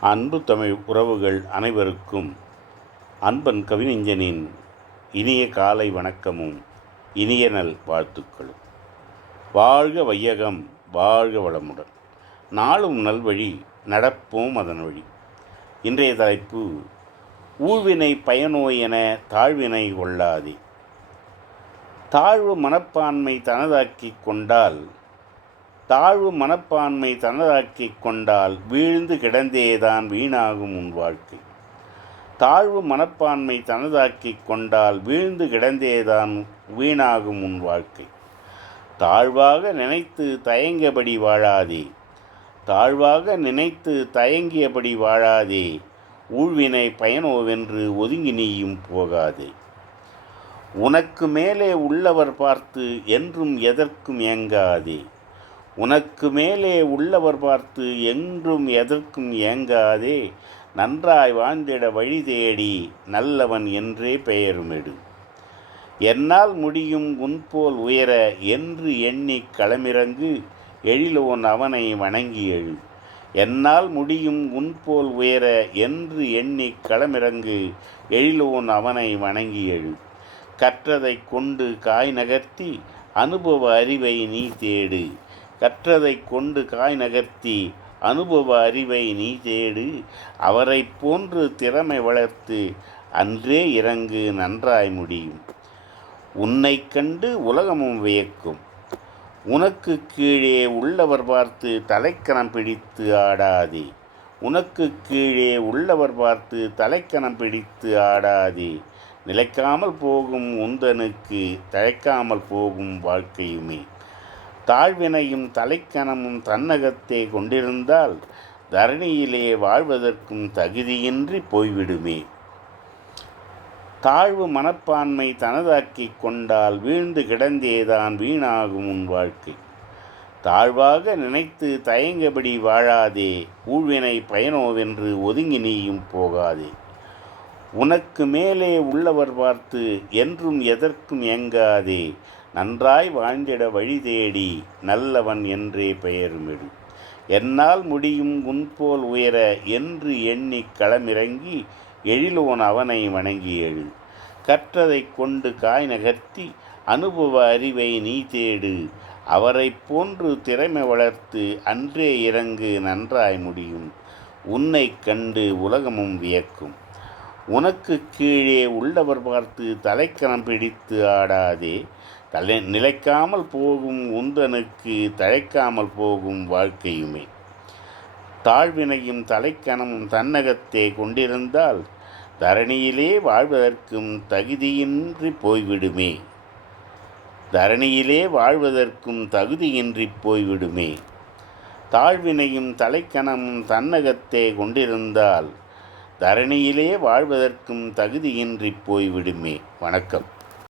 அன்பு தமிழ் உறவுகள் அனைவருக்கும் அன்பன் கவிஞனின் இனிய காலை வணக்கமும் இனிய நல் வாழ்த்துக்களும். வாழ்க வையகம் வாழ்க வளமுடன். நாளும் நல்வழி நடப்போம் அதன் வழி. இன்றைய தலைப்பு ஊழ்வினை பயனோய் என தாழ்வினை கொள்ளாதே. தாழ்வு மனப்பான்மை தனதாக்கி கொண்டால் தாழ்வு மனப்பான்மை தனதாக்கிக் கொண்டால் வீழ்ந்து கிடந்தேதான் வீணாகும் உன் வாழ்க்கை. தாழ்வு மனப்பான்மை தனதாக்கி கொண்டால் வீழ்ந்து கிடந்தேதான் வீணாகும் உன் வாழ்க்கை. தாழ்வாக நினைத்து தயங்கியபடி வாழாதே. தாழ்வாக நினைத்து தயங்கியபடி வாழாதே. ஊழ்வினை பயனோவென்று ஒதுங்கி நீயும் போகாதே. உனக்கு மேலே உள்ளவர் பார்த்து என்றும் எதற்கும் ஏங்காதே. உனக்கு மேலே உள்ளவர் பார்த்து என்றும் எதற்கும் ஏங்காதே. நன்றாய் வாழ்ந்திட வழி தேடி நல்லவன் என்றே பெயருமிடு. என்னால் முடியும் உன்போல் உயர என்று எண்ணி களமிறங்கு எழிலோன் அவனை வணங்கி எழு. என்னால் முடியும் உன்போல் உயர என்று எண்ணி களமிறங்கு எழிலோன் அவனை வணங்கி எழு. கற்றதைக் கொண்டு காய் நகர்த்தி அனுபவ அறிவை நீ தேடு. கற்றதை கொண்டு காய் நகர்த்தி அனுபவ அறிவை நீ தேடு. அவரை போன்று திறமை வளர்த்து அன்றே இறங்கு நன்றாய் முடியும். உன்னை கண்டு உலகமும் வியக்கும். உனக்கு கீழே உள்ளவர் பார்த்து தலைக்கணம் பிடித்து ஆடாதே. உனக்கு கீழே உள்ளவர் பார்த்து தலைக்கணம் பிடித்து ஆடாதே. நிலைக்காமல் போகும் உந்தனுக்கு தழைக்காமல் போகும் வாழ்க்கையுமே. தாழ்வினையும் தலைக்கணமும் தன்னகத்தே கொண்டிருந்தால் தரணியிலே வாழ்வதற்கும் தகுதியின்றி போய்விடுமே. தாழ்வு மனப்பான்மை தனதாக்கிக் கொண்டால் வீழ்ந்து கிடந்தேதான் வீணாகும் உன் வாழ்க்கை. தாழ்வாக நினைத்து தயங்கபடி வாழாதே ஊழ்வினை பயனோவென்று ஒதுங்கி நீயும் போகாதே. உனக்கு மேலே உள்ளவர் பார்த்து என்றும் எதற்கும் ஏங்காதே நன்றாய் வாழ்ந்திட வழி தேடி நல்லவன் என்றே பெயருமிடு. என்னால் முடியும் உன்போல் உயர என்று எண்ணி களமிறங்கி எழிலோன் அவனை வணங்கி எழு. கற்றதை கொண்டு காய் நகர்த்தி அனுபவ அறிவை நீ தேடு. அவரை போன்று திறமை வளர்த்து அன்றே இறங்கு நன்றாய் முடியும். உன்னை கண்டு உலகமும் வியக்கும். உனக்கு கீழே உள்ளவர் பார்த்து தலைக்கணம் பிடித்து ஆடாதே. தலை நிலைக்காமல் போகும் உந்தனுக்கு தழைக்காமல் போகும் வாழ்க்கையுமே. தாழ்வினையும் தலைக்கணமும் தன்னகத்தே கொண்டிருந்தால் தரணியிலே வாழ்வதற்கும் தகுதியின்றி போய்விடுமே. தரணியிலே வாழ்வதற்கும் தகுதியின்றி போய்விடுமே. தாழ்வினையும் தலைக்கணமும் தன்னகத்தே கொண்டிருந்தால் தரணியிலே வாழ்வதற்கும் தகுதியின்றி போய்விடுமே. வணக்கம்.